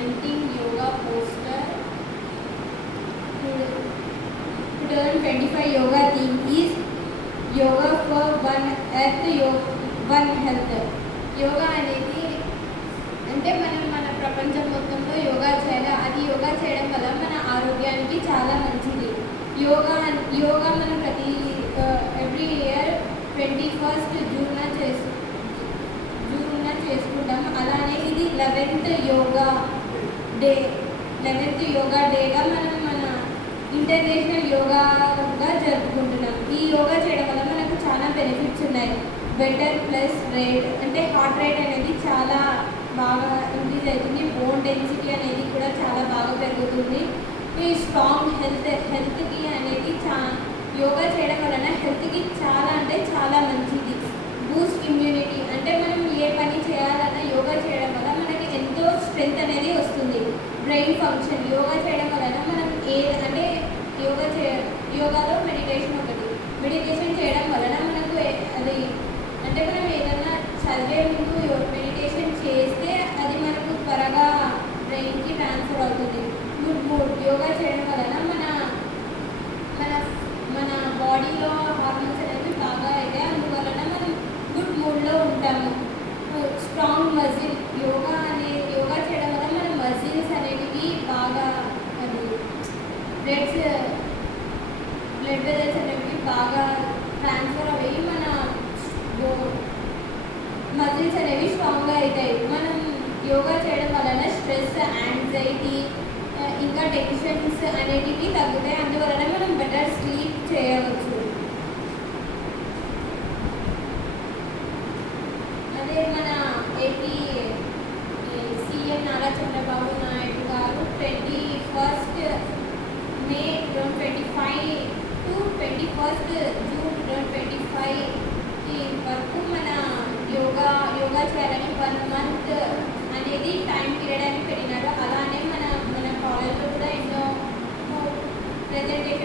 presenting yoga poster. 2025 yoga theme is yoga for one earth, one health. Yoga అనేది అంటే మనం మన ప్రపంచం మొత్తంలో యోగా చేయాలి. అది యోగా చేయడం వల్ల మన ఆరోగ్యానికి చాలా మంచిది. యోగా మనం ప్రతి ఎవ్రీ ఇయర్ 21st జూన్న చేసుకుంటాం. అలానే ఇది 11th యోగా డేగా మనం మన ఇంటర్నేషనల్ యోగాగా జరుపుకుంటున్నాం. ఈ యోగా చేయడం వల్ల మనకు చాలా బెనిఫిట్స్ ఉన్నాయి. బెటర్ ప్లస్ రేట్ అంటే హార్ట్ రేట్ అనేది చాలా బాగా ఇంక్రీజ్ అవుతుంది. బోన్ డెన్సిటీ అనేది కూడా చాలా బాగా పెరుగుతుంది. ఈ స్ట్రాంగ్ హెల్త్కి అనేది యోగా చేయడం వలన హెల్త్కి చాలా అంటే చాలా మంచిది. బూస్ట్ ఇమ్యూనిటీ అంటే మనం ఏ పని చేయాలన్నా యోగా చేయడం వల్ల మనకి ఎంతో స్ట్రెంగ్త్ అనేది వస్తుంది. బ్రెయిన్ ఫంక్షన్ యోగా చేయడం వలన మనం అంటే యోగాలో మెడిటేషన్ చేయడం వలన మనకు అది అంటే మనం ఏదన్నా చదివే ముందు మెడిటేషన్ చేస్తే అది మనకు త్వరగా బ్రెయిన్కి ట్రాన్స్ఫర్ అవుతుంది. గుడ్ మూడ్ యోగా చేయడం వలన మన బాడీలో హార్మోన్స్ అనేవి బాగా అయితే అందువలన మనం గుడ్ మూడ్లో ఉంటాము. స్ట్రాంగ్ మజిల్ యోగా చేయడం వల్ల మన మజిల్స్ అనేవి బాగా అది బ్లడ్ వెజల్స్ అనేవి బాగా ట్రాన్స్ఫర్ అయ్యి మన మజిల్స్ అనేవి స్ట్రాంగ్గా అవుతాయి. మనం యోగా చేయడం వలన స్ట్రెస్, యాంగ్జైటీ ఇంకా టెన్షన్స్ అనేటివి తగ్గుతాయి. అందువలన మనం బెటర్ స్లీప్ చేయవచ్చు. అదే మన ఏపీ సీఎం నారా చంద్రబాబు నాయుడు గారు 21st May 2025 to 21st June 2025 వరకు మన యోగా చేయాలని 1 month అనేది టైం పీరియడ్ అని పెట్టినారు. అలానే మన కాలేజ్లో కూడా ఎన్నో ప్రెజెంటేషన్